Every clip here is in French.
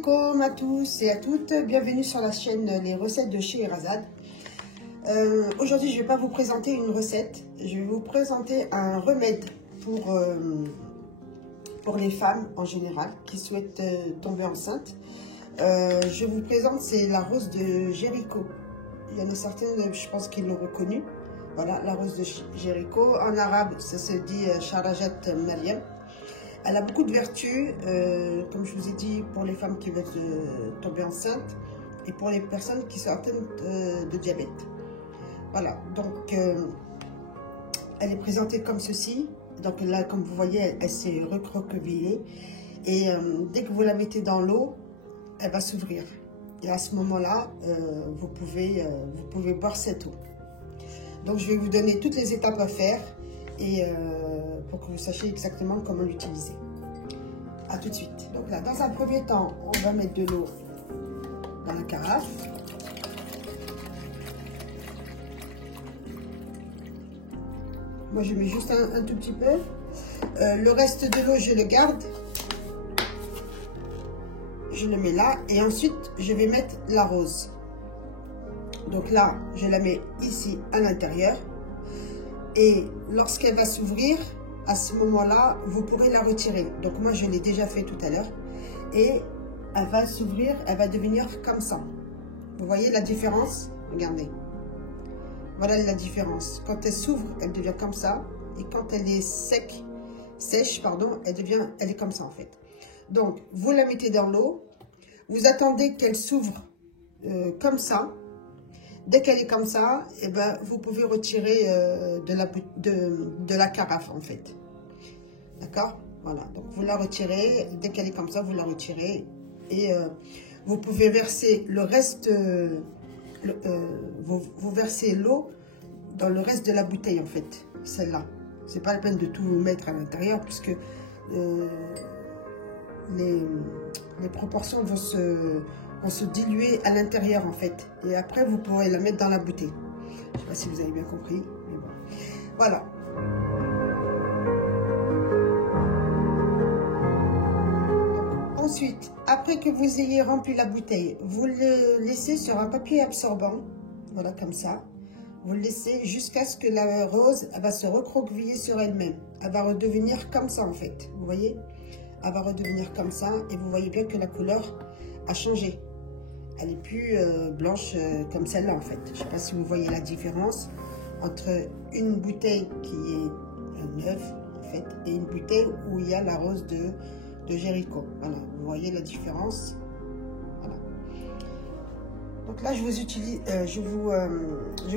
alaikum à tous et à toutes, bienvenue sur la chaîne Les Recettes de Scheherazade. Aujourd'hui je ne vais pas vous présenter une recette, je vais vous présenter un remède pour les femmes en général qui souhaitent tomber enceinte. Je vous présente, c'est la rose de Jéricho. Il y en a certaines, je pense qu'ils l'ont reconnue. Voilà, la rose de Jéricho. En arabe, ça se dit Sharajat Maryam. Elle a beaucoup de vertus, comme je vous ai dit, pour les femmes qui veulent tomber enceintes et pour les personnes qui sont atteintes de diabète. Voilà, donc elle est présentée comme ceci. Donc là, comme vous voyez, elle s'est recroquevillée. Et dès que vous la mettez dans l'eau, elle va s'ouvrir. Et à ce moment-là, vous pouvez boire cette eau. Donc je vais vous donner toutes les étapes à faire et pour que vous sachiez exactement comment l'utiliser. A tout de suite. Donc là, dans un premier temps, on va mettre de l'eau dans la carafe. Moi, je mets juste un tout petit peu. Le reste de l'eau, je le garde. Je le mets là. Et ensuite, je vais mettre la rose. Donc là, je la mets ici à l'intérieur. Et lorsqu'elle va s'ouvrir, à ce moment-là, vous pourrez la retirer. Donc moi, je l'ai déjà fait tout à l'heure. Et elle va s'ouvrir, elle va devenir comme ça. Vous voyez la différence? Regardez. Voilà la différence. Quand elle s'ouvre, elle devient comme ça. Et quand elle est sèche, pardon, elle est comme ça en fait. Donc, vous la mettez dans l'eau. Vous attendez qu'elle s'ouvre comme ça. Dès qu'elle est comme ça, eh ben, vous pouvez retirer de la carafe en fait. D'accord? Voilà. Donc vous la retirez. Dès qu'elle est comme ça, vous la retirez. Et vous pouvez verser le reste. Vous versez l'eau dans le reste de la bouteille en fait. Celle-là. C'est pas la peine de tout mettre à l'intérieur puisque les proportions vont se diluer à l'intérieur en fait. Et après, vous pourrez la mettre dans la bouteille. Je ne sais pas si vous avez bien compris. Mais bon. Voilà. Ensuite, après que vous ayez rempli la bouteille, vous le laissez sur un papier absorbant. Voilà, comme ça. Vous le laissez jusqu'à ce que la rose elle va se recroqueviller sur elle-même. Elle va redevenir comme ça en fait. Vous voyez? Elle va redevenir comme ça. Et vous voyez bien que la couleur a changé. Elle n'est plus blanche comme celle-là en fait. Je ne sais pas si vous voyez la différence entre une bouteille qui est neuve en fait et une bouteille où il y a la rose de Jéricho. Voilà, vous voyez la différence. Voilà. Donc là, je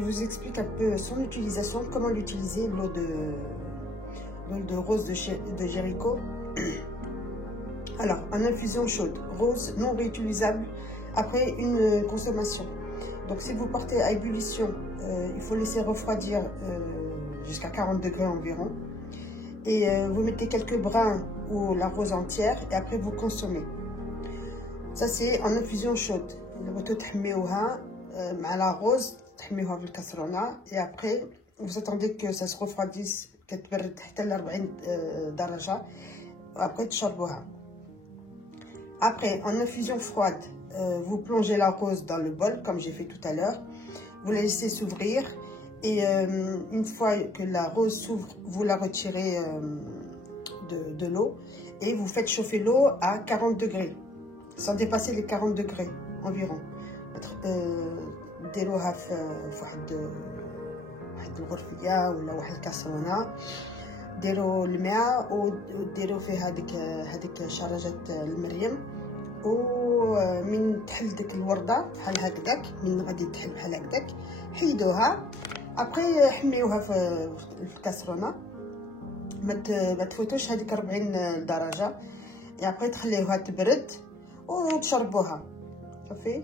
vous explique un peu son utilisation, comment l'utiliser, l'eau de rose de Jéricho. Alors, en infusion chaude, rose non réutilisable après une consommation. Donc, si vous portez à ébullition, il faut laisser refroidir jusqu'à 40 degrés environ. Et vous mettez quelques brins ou la rose entière et après vous consommez. Ça, c'est en infusion chaude. La rose, et après, vous attendez que ça se refroidisse. Après, après, en infusion froide, vous plongez la rose dans le bol, comme j'ai fait tout à l'heure. Vous la laissez s'ouvrir. Et une fois que la rose s'ouvre, vous la retirez de l'eau. Et vous faites chauffer l'eau à 40 degrés. Sans dépasser les 40 degrés environ. ديروها في واحد الغرفية ولا واحد الكاسرونة. ديروا الماء وديروا فيه هذيك شرجة المريم ومن تحل ديك الوردة بحال هكذاك من غادي تحل بحال هكذاك حيدوها ابري حميوها في الكاسرونة ما تفوتوش هذيك 40 درجة ابري تخليوها تبرد وتشربوها صافي.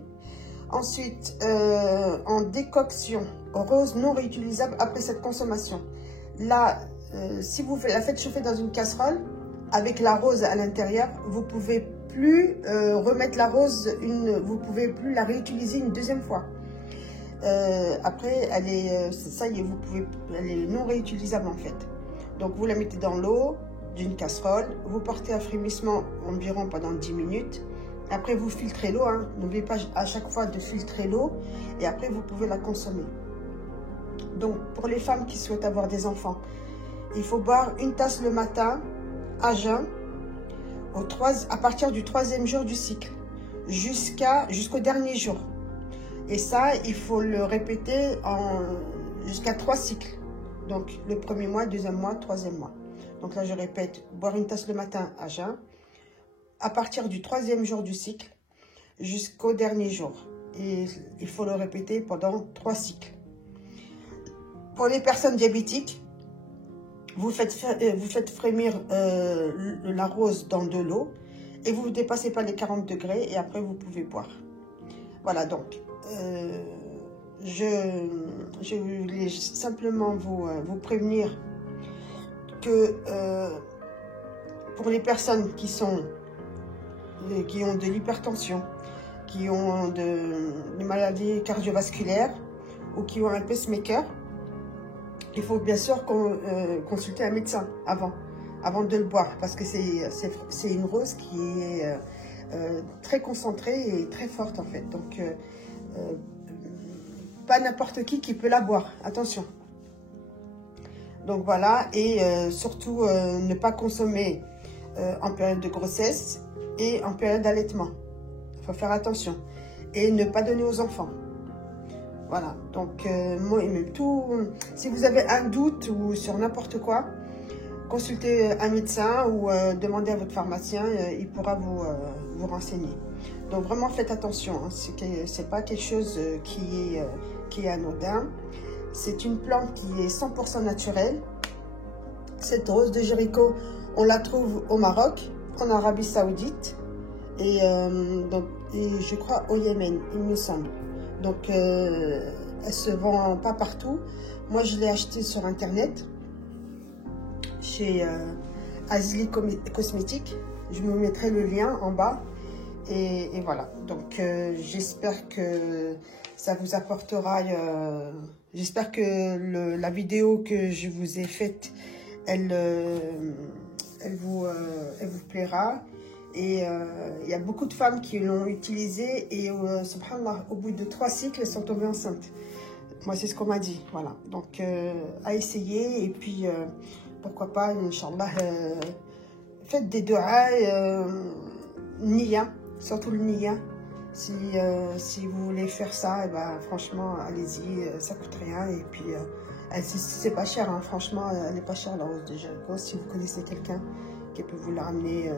Ensuite, en décoction rose non réutilisable après cette consommation. Là, si vous la faites chauffer dans une casserole avec la rose à l'intérieur, vous pouvez plus remettre la rose, vous pouvez plus la réutiliser une deuxième fois. Après, elle est non réutilisable en fait. Donc vous la mettez dans l'eau d'une casserole, vous portez à frémissement environ pendant 10 minutes Après, vous filtrez l'eau, hein. N'oubliez pas à chaque fois de filtrer l'eau. Et après, vous pouvez la consommer. Donc, pour les femmes qui souhaitent avoir des enfants, il faut boire une tasse le matin, à jeun, à partir du 3e jour du cycle, jusqu'au dernier jour. Et ça, il faut le répéter jusqu'à 3 cycles. Donc, le 1er mois, 2e mois, 3e mois. Donc là, je répète, boire une tasse le matin à jeun, à partir du 3e jour du cycle, jusqu'au dernier jour. Et il faut le répéter pendant 3 cycles. Pour les personnes diabétiques, vous faites frémir la rose dans de l'eau et vous ne dépassez pas les 40 degrés et après vous pouvez boire. Voilà, donc je voulais simplement vous prévenir que pour les personnes qui ont de l'hypertension, qui ont des maladies cardiovasculaires ou qui ont un pacemaker, il faut bien sûr consulter un médecin avant de le boire, parce que c'est une rose qui est très concentrée et très forte en fait. Donc, pas n'importe qui peut la boire, attention. Donc voilà, et surtout ne pas consommer en période de grossesse et en période d'allaitement. Il faut faire attention. Et ne pas donner aux enfants. Voilà, donc si vous avez un doute ou sur n'importe quoi, consultez un médecin ou demandez à votre pharmacien, il pourra vous renseigner. Donc vraiment faites attention, hein, c'est pas quelque chose qui est anodin. C'est une plante qui est 100% naturelle. Cette rose de Jéricho, on la trouve au Maroc, en Arabie Saoudite et je crois au Yémen, il me semble. Donc, elle ne se vend pas partout. Moi, je l'ai acheté sur Internet, chez Asli Cosmétiques. Je vous mettrai le lien en bas. Et voilà. Donc, j'espère que ça vous apportera. J'espère que la vidéo que je vous ai faite, elle vous plaira. Et il y a beaucoup de femmes qui l'ont utilisé et subhanallah, au bout de 3 cycles, elles sont tombées enceintes. Moi, c'est ce qu'on m'a dit. Voilà. Donc, à essayer. Et puis, pourquoi pas, Inch'Allah, faites des du'a, niya, surtout le niya. Si vous voulez faire ça, et ben, franchement, allez-y, ça coûte rien. Et puis, c'est pas cher, hein, franchement, elle n'est pas chère la rose de Jéricho. Si vous connaissez quelqu'un qui peut vous la ramener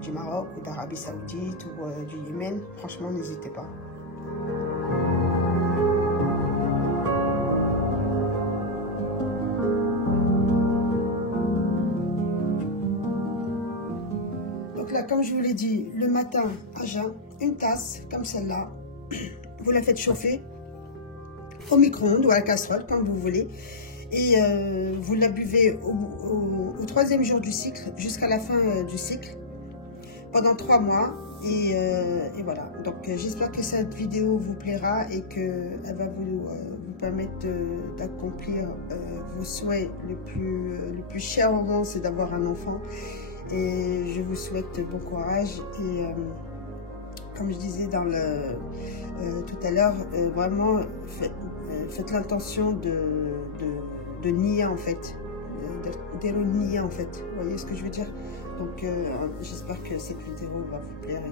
du Maroc ou d'Arabie Saoudite ou du Yémen, franchement, n'hésitez pas. Donc là, comme je vous l'ai dit, le matin à jeun, une tasse comme celle-là, vous la faites chauffer au micro-ondes ou à la casserole, comme vous voulez. Et vous la buvez au 3e jour du cycle, jusqu'à la fin du cycle, pendant 3 mois. Et voilà. Donc, j'espère que cette vidéo vous plaira et qu'elle va vous permettre d'accomplir vos souhaits le plus cher au monde, c'est d'avoir un enfant. Et je vous souhaite bon courage. Et comme je disais tout à l'heure, vraiment, faites l'intention de nier en fait, nier en fait, vous voyez ce que je veux dire. Donc j'espère que cette vidéo va vous plaire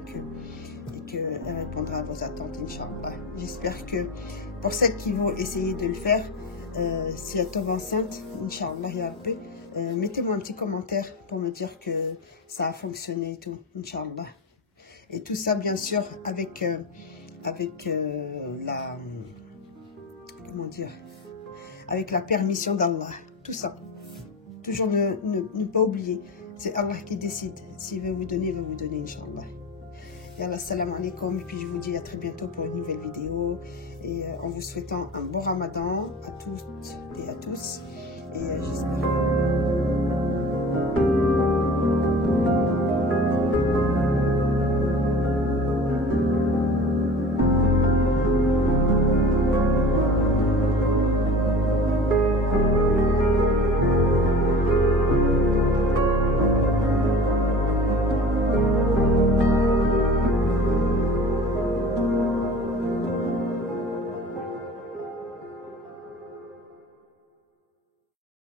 et qu'elle répondra à vos attentes, Inch'Allah. J'espère que pour celles qui vont essayer de le faire, si elles tombent enceintes, Inch'Allah, ya Rabbi, mettez-moi un petit commentaire pour me dire que ça a fonctionné et tout, Inch'Allah. Et tout ça, bien sûr, avec la... Comment dire, avec la permission d'Allah, tout ça. Toujours ne pas oublier, c'est Allah qui décide. S'il veut vous donner, il va vous donner, Inch'Allah. Yallah, salam alaikum, et puis je vous dis à très bientôt pour une nouvelle vidéo, et en vous souhaitant un bon ramadan à toutes et à tous, et j'espère...